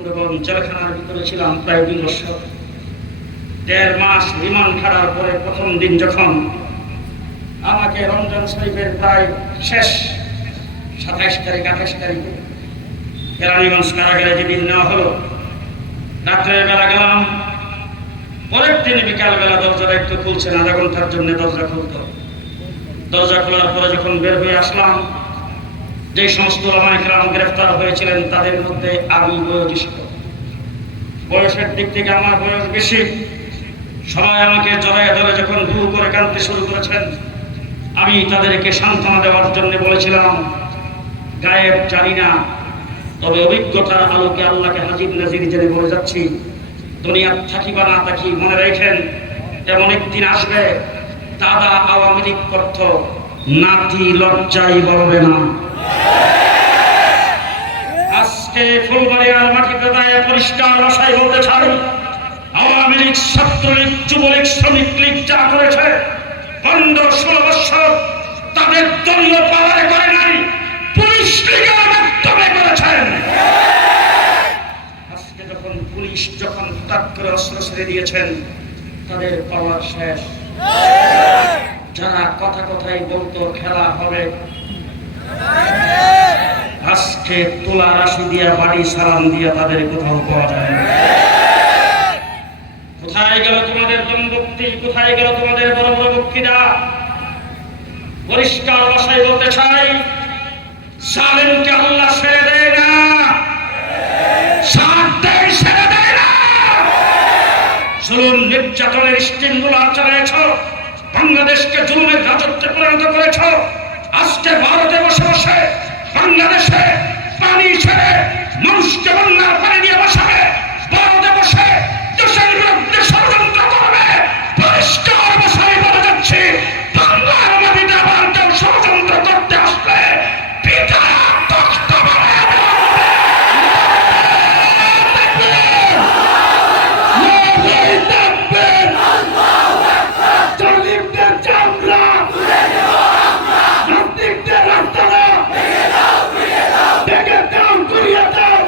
বন্ধুগণ, জেলখানার ভিতরে ছিলাম প্রায় 2 বছর। 1.5 মাস রিমান্ড খাটার পরে প্রথম দিন যখন আমাকে রমজান শরীফের প্রায় শেষ 27 তারিখ 28 তারিখে কেরানীগঞ্জ কারাগারে যেদিন নেওয়া হলো, রাত্রের বেলা গেলাম, পরের দিন বিকালবেলা দরজাটা একটু খুলছেন, আধা ঘন্টার জন্য দরজা খুলত। দরজা খোলার পরে যখন বের হয়ে আসলাম, যে সমস্ত ওলামায়ে কেরাম গ্রেফতার হয়েছিলেন তাদের মধ্যে আমি বয়োজ্যেষ্ঠ, বয়সের দিক থেকে আমার বয়স বেশি। সবাই আমাকে জড়ায় ধরে যখন হু করে কাঁদতে শুরু করেছেন, আমি তাদেরকে সান্ত্বনা দেওয়ার জন্য বলেছিলাম, গায়েব জানি না, তবে অভিজ্ঞতার আলোকে আল্লাহকে হাজির নাজির জেনে বলে যাচ্ছি, দুনিয়ার থাকি বা না থাকি মনে রাখেন, এমন একদিন আসবে দাদা আওয়ামী লীগ করত, নাতি লজ্জাই বলবে না। আজকে ফুলবাড়িয়ার মাটিতে দাঁড়িয়ে পরিষ্কার ভাষায় বলতে চাই, আওয়ামী লীগ, ছাত্রলীগ, যুবলীগ, শ্রমিক লীগ যা করেছে 15-16 বছর তাদের দলীয় পাওয়ারে করে নাই, পুলিশ লীগের মাধ্যমে করেছেন। আজকে যখন পুলিশ যখন হঠাৎ করে অস্ত্র ছেড়ে দিয়েছেন, তাদের পাওয়ার শেষ। যারা কথা কথাই বলতো খেলা হবে, আজকে তোলা রাশি দিয়া বাড়ি সালাম দিয়া তাদের কোথাও পাওয়া যায় না। কোথায় গেল তোমাদের দমভক্তি? কোথায় গেল তোমাদের বড় বড় বক্তৃতা? পরিষ্কার ভাষায় বলতে চাই, জালেমকে আল্লাহ ছেড়ে দেয় না, ছেড়ে দেয় না। জুলুম নির্যাতনের স্টিমগুলো চালাইছ, বাংলাদেশকে জুলুমের রাজত্বে পরিণত করেছ। আজকে ভারতে বসে বসে বাংলাদেশে পানি ছেড়ে মানুষকে বন্যার পানি দিয়ে বসাবে, ভারতে বসে দেশের বিরুদ্ধে ষড়যন্ত্র করবে। পরিষ্কার ভাষায় বলে যাচ্ছে, বাংলার মাটিতে আবার কেউ ষড়যন্ত্র করতে আসলে পিতা তখ্ত বানায় দেওয়া হবে। জালিমদের চামড়া, নাস্তিকদের রাস্তানা ভেঙে দাও, গুড়িয়ে দাও।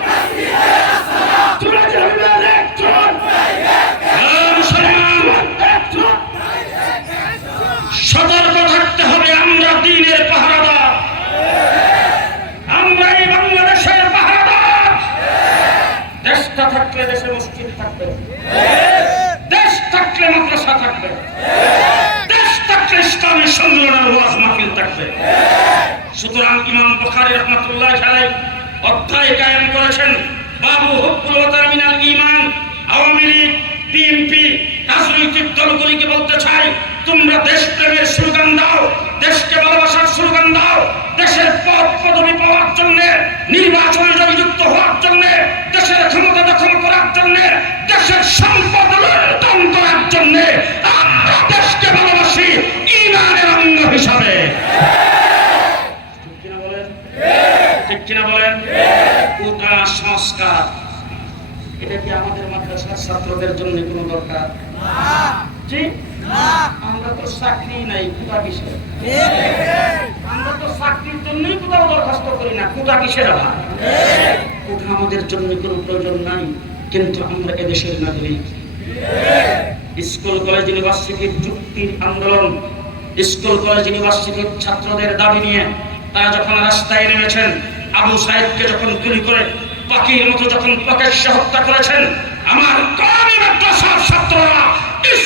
সতর্ক থাকতে হবে, আমরা দ্বীনের পাহারাদার, আমরাই বাংলাদেশের পাহারাদার। দেশটা থাকলে দেশে মসজিদ থাকবে, দেশ থাকলে মাদ্রাসা থাকবে, দেশ থাকলে ইসলামী সম্মেলনের ওয়াজ মাহফিল থাকবে। সুতরাং ইমাম বুখারী রাহমাতুল্লাহ আলাইহি অধ্যায় কায়েম করেছেন, বাবু হুব্বুল ওয়াতান মিনাল ঈমান। আওয়ামী লীগ, বিএনপি, রাজনৈতিক দলগুলিকে বলতে চাই, তোমরা দেশপ্রেমের স্লোগান দাও, দেশকে ভালোবাসার স্লোগান দাও, দেশের পদ পদবি পাওয়ার জন্য, নির্বাচনে জয়যুক্ত হওয়ার জন্য, দেশের ক্ষমতা দখল করার জন্য, দেশের সম্পদ লুণ্ঠন করার জন্য আমরা দেশকে ভালোবাসি ঈমানের অঙ্গ হিসাবে। ঠিক কিনা বলেন? কোটা সংস্কার, এটা কি আমাদের মাদ্রাসার ছাত্রদের জন্য কোনো দরকার? আমরা তো চাকরি নাই, কোটা কিসের? আমরা তো চাকরির জন্যই কোথাও দরখাস্ত করি না, কোটা কিসের? কোটা আমাদের জন্য কোনো প্রয়োজন নাই, কিন্তু আমরা এদেশের নাগরিক। স্কুল কলেজ ইউনিভার্সিটির যুক্তির আন্দোলন, স্কুল কলেজ ইউনিভার্সিটির ছাত্রদের দাবি নিয়ে তারা যখন রাস্তায় নেমেছেন, আবু সাইদকে যখন গুলি করে পাখির মতো যখন প্রকাশ্যে হত্যা করেছেন, আমার কওমি মাদ্রাসার ছাত্ররা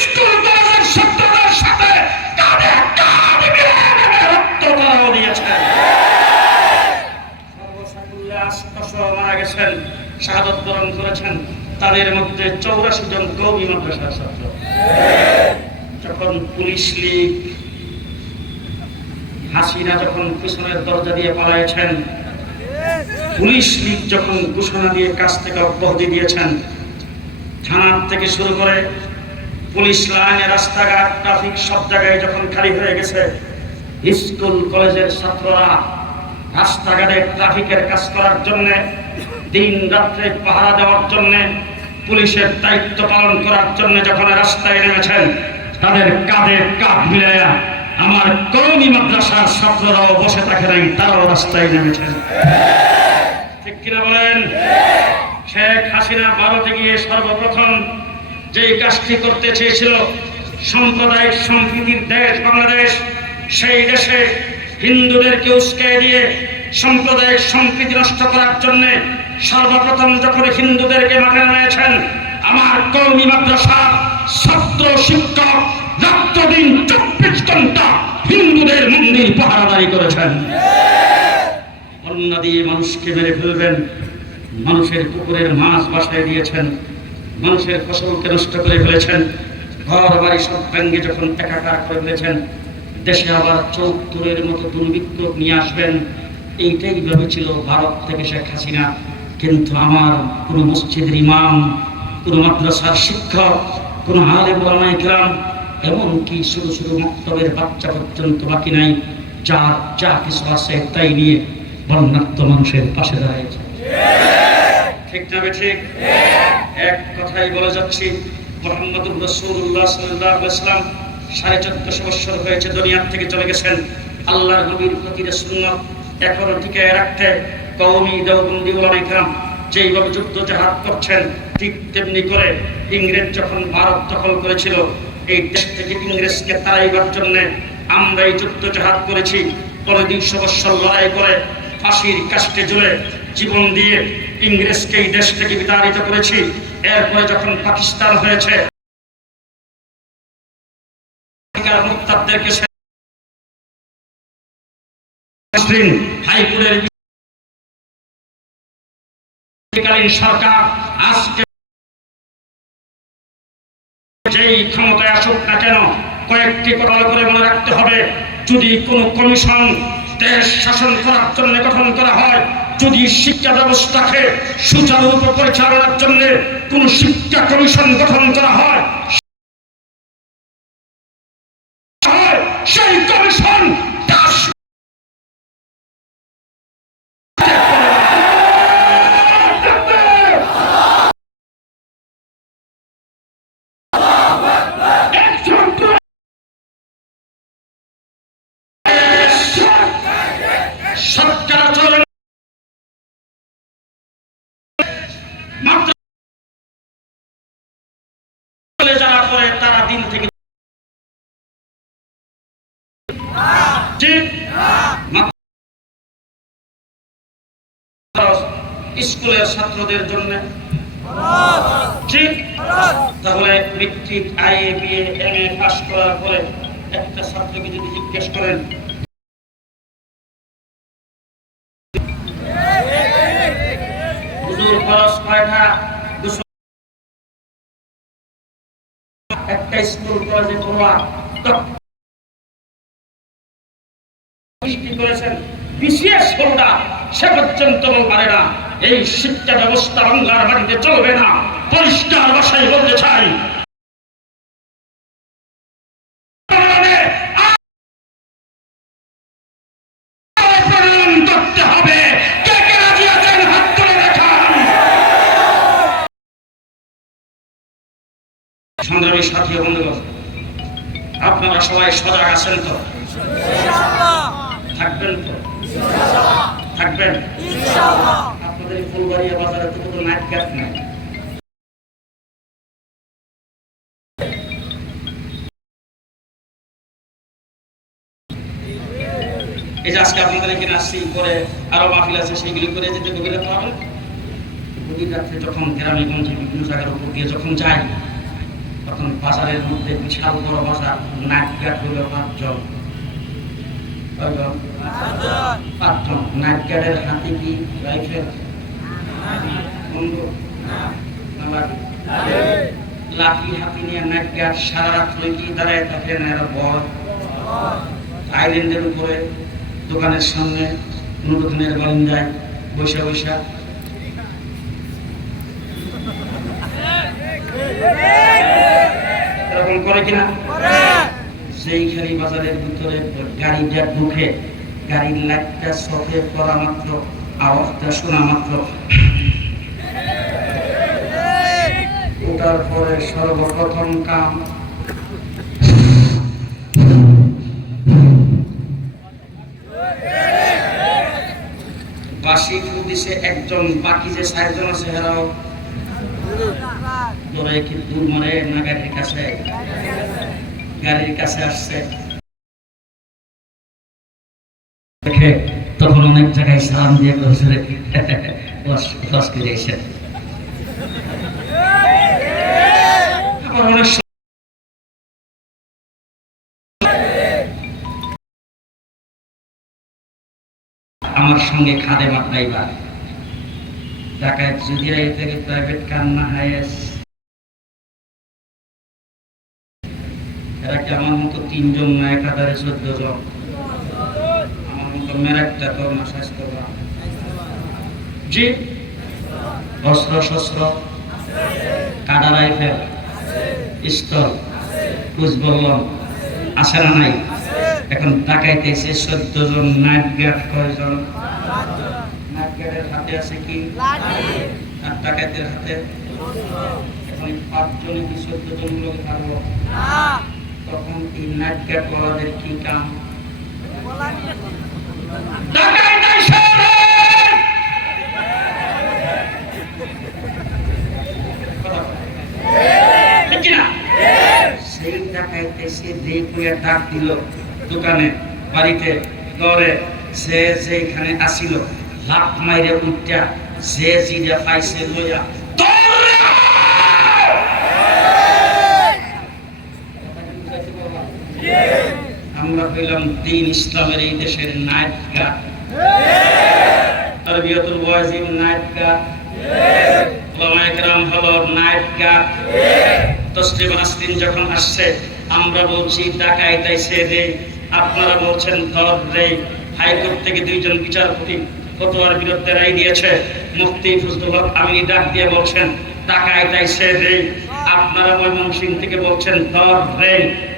স্কুল কলেজের ছাত্রদের সাথে কাঁধে কাঁধ মিলিয়ে রক্তদান দিয়েছেন। সর্বসাকুল্যে ৮০০ মারা গেছেন, শাহাদত বরণ করেছেন, তাদের মধ্যে ৮৪ জন কওমি মাদ্রাসার ছাত্র। যখন পুলিশ লীগ, হাসিনা যখন পিছনের দরজা দিয়ে পালাইছেন, পুলিশ লীগ যখন ঘোষণা দিয়ে কাছ থেকে অব্যাহতি দিয়েছেন, থানার থেকে শুরু করে পুলিশ লাইনে, রাস্তাঘাট, ট্রাফিক সব জায়গায় যখন খালি হয়ে গেছে, স্কুল কলেজের ছাত্ররা রাস্তাঘাটে ট্রাফিকের কাজ করার জন্য, দিন রাত্রে পাহারা দেওয়ার জন্য, পুলিশের দায়িত্ব পালন করার জন্য যখন রাস্তায় নেমেছেন, তাদের কাঁধে কাঁধ মিলাইয়া আমার কওমি মাদ্রাসার ছাত্ররাও বসে থাকে নাই, তারাও রাস্তায় নেমেছেন। ঠিক কিনা বলেন? শেখ হাসিনা ভারতে গিয়ে সর্বপ্রথম যেই কাজটি করতে চেয়েছিল, সাম্প্রদায়িক সম্প্রীতির দেশ বাংলাদেশ, সেই দেশে হিন্দুদেরকে উস্কে দিয়ে সাম্প্রদায়িক সম্প্রীতি নষ্ট করার জন্য সর্বপ্রথম যখন হিন্দুদেরকে মাঠে নামিয়েছেন, আমার কওমি মাদ্রাসা ছাত্র শিক্ষক রাত্রদিন 24 ঘন্টা হিন্দুদের মন্দির পাহারাদারি করেছেন। অন্য দিয়ে মানুষকে মেরে ফেলবেন, মানুষের পুকুরের মাছ বাসায় দিয়েছেন, মানুষের ফসলকে নষ্ট করে ফেলেছেন, ঘর বাড়ি সব ভেঙে যখন একাকার করে ফেলেছেন, দেশে আবার ৭৪-এর মতো দুর্ভিক্ষ নিয়ে আসবেন, এইটাই ভেবেছিল ভারত থেকে শেখ হাসিনা। কিন্তু আমার কোনো মসজিদের ইমাম, কোনো মাদ্রাসার শিক্ষক, কোনো আলেম ওলামা ইকরাম, এমনকি ছোট ছোট মক্তবের বাচ্চা পর্যন্ত বাকি নাই, যার যা কিছু আছে তাই নিয়ে বন্যার্ত মানুষের পাশে দাঁড়িয়েছে। ঠিক না ঠিক? এক কথাই বলে যাচ্ছি, মুহাম্মদুর রাসূলুল্লাহ সাল্লাল্লাহু আলাইহি ওয়াসাল্লাম 1450 বছর হয়েছে দুনিয়া থেকে চলে গেছেন। আল্লাহর নবীর প্রতিটা সুন্নাত এখনো টিকিয়ে রাখতে কওমি দেওবন্দি ওলামা ইকরাম যেইভাবে যুদ্ধ জাহাদ করছেন, ঠিক তেমনি করে ইংরেজ যখন ভারত দখল করেছিল, এই দেশ থেকে ইংরেজকে তাড়াইবার জন্য আমরা এই যুদ্ধ জাহাদ করেছি। 200 বছর লড়াই করে ফাঁসির কাস্টে ঝুলে জীবন দিয়ে ইংরেজকে এই দেশ থেকে বিতাড়িত করেছি। এরপরে যখন পাকিস্তান হয়েছে, মুক্তারদেরকে হাইকোর্টের সরকার আজকে যেই ক্ষমতায় আসুক না কেন, কয়েকটি কথা করে মনে রাখতে হবে, যদি কোনো কমিশন দেশ শাসন করার জন্য গঠন করা হয়, যদি শিক্ষা ব্যবস্থাকে সুচারুরূপে পরিচালনার জন্য কোন শিক্ষা কমিশন গঠন করা হয়, সেই কমিশন যারা করে তারা দিন থেকে স্কুলের ছাত্রদের জন্য ঠিক, তাহলে matric IA BA MA pass করার পরে একটা ছাত্রকে যদি জিজ্ঞেস করেন হুজুর খরচ কয়টা, একটা স্কুল কলেজে পড়া করেছেন, বিশেষ কোনটা সে পর্যন্ত পারে না। এই শিক্ষা ব্যবস্থা বাংলার বাড়িতে চলবে না। পরিষ্কার ভাষায় বলতে চাই, করতে হবে। কে কে রাজি আছেন হাত তুলে দেখান। সংগ্রামী সাথী বন্ধুগণ, আপনারা সবাই সজাগ আছেন তো? থাকবেন তো? থাকবেন? আপনাদের ফুলবাড়িয়া বাজারে তো কোনো নাইট ক্যাফ নাই। এই যে আজকে আপনাদের এখানে আসছি, করে আরো মাহফিল আছে, সেইগুলি করে যেতে গভীর রাতে হবে। গভীর রাত্রে যখন গ্রামে গঞ্জে বিভিন্ন জায়গার উপর দিয়ে যখন যাই, তখন বাজারের মধ্যে বিশাল বড় বাজার, নাইট গার্ড হলো 5 জন। 5 জন নাইট গার্ডের হাতে কি রাইফেল, লাঠি হাতি নিয়ে নাইট গার্ড সারা রাত কি দাঁড়ায় থাকেন। এরা বড় আইল্যান্ডের উপরে দোকানের সামনে দোকানের বারান্দায় বৈশা বৈশা এরকম করে কিনা? সেইখানে বাজারের ভিতরে গাড়িটা ঢুকে, গাড়ির লাইটটা চোখে পড়া মাত্র, আওয়াজটা শোনা মাত্র, ওটার পরে সর্বপ্রথম কাম বাসি ফুল দিছে একজন, বাকি যে 4 জন আছে এরাও দৌড়ে কি দূর মরে না গাড়ির কাছে? গাড়ির কাছে আসছে, তখন অনেক জায়গায় সালাম দিয়ে হুজুরে ওয়াজ করে এসেছেন। আবার অনেক আমার সঙ্গে খাদেমা ড্রাইভার ঢাকায় যদি থেকে প্রাইভেট কার না হাইয়েস, এরা কি আমার মতো 3 জন না একাধারে 14 জন? আমার মতো মেরাকটা তো না স্বাস্থ্যবান। জি, অস্ত্র শস্ত্র, কাটা রাইফেল, পিস্তল, কুচবল্লম আছে না নাই? এখন ঢাকাইতে এসে 14 জন নাইট গার্ড কয়জন? নাইট গার্ডের হাতে আছে কি? আর ডাকাতের হাতে এখন 5 জনে কি 14 জন লোক থাকবো? তখন এই নাইট গার্ড ওয়ালাদের কি কাম? সেই ডাকাইতে সে দিয়ে ডাক দিল দোকানে, বাড়িতে, ঘরে, যে যেখানে আসিল লাফ মাইরে উঠা যে জিরা পাইছে লইয়া আমরা পেলাম দিন ইসলামের এই দেশের নাইট গার্ড, তারবিয়াতুল ওয়াজিন নাইট গার্ড, ওলামায়ে কেরাম হলো নাইট গার্ড। তসলিমা নাসরিন যখন আসছে আমরা বলছি ডাকাইতাইছে রে, আপনারা বলছেন ধর রে। হাইকোর্ট থেকে 2 জন বিচারপতি ফতোয়ার বিরুদ্ধে রায় দিয়েছে। মুফতি ফজলুল হক আমিনী ডাক দিয়ে বলছেন ডাকাইতাইছে রে, আপনারা ময়মনসিংহ থেকে বলছেন ধর রে।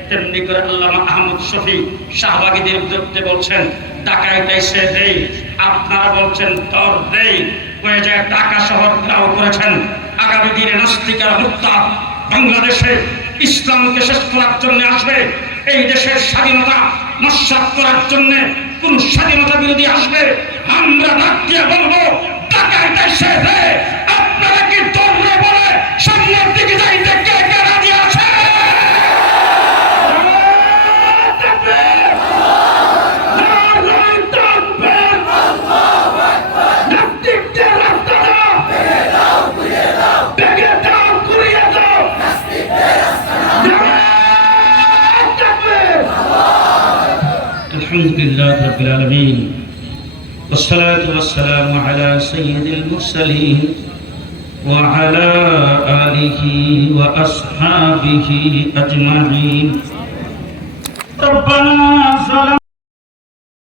তেমনি করে আল্লামা আহমদ শফি শাহবাগীদের বিরুদ্ধে বলছেন ডাকাইতাইছে রে, আপনারা বলছেন ধর রে। হয়ে যায় ঢাকা শহর ঘেরাও করেছেন। আগামী দিনে নাস্তিকার মুক্তা বাংলাদেশে ইসলামকে শেষ করার জন্য আসবে। এই দেশের স্বাধীনতা নস্যাৎ করার জন্য কোন স্বাধীনতা বিরোধী আসবে, আমরা ডাক দিয়ে বলবো ডাকাইতাইছে রে। আপনারা কি দৌড়ে বলে সামনের দিকে যাইতে কে কে রাজি আছে? আলহামদুলিল্লাহ রাব্বিল আলামিন, والصلاة والسلام على سيد المرسلين وعلى آله وأصحابه أجمعين. ربنا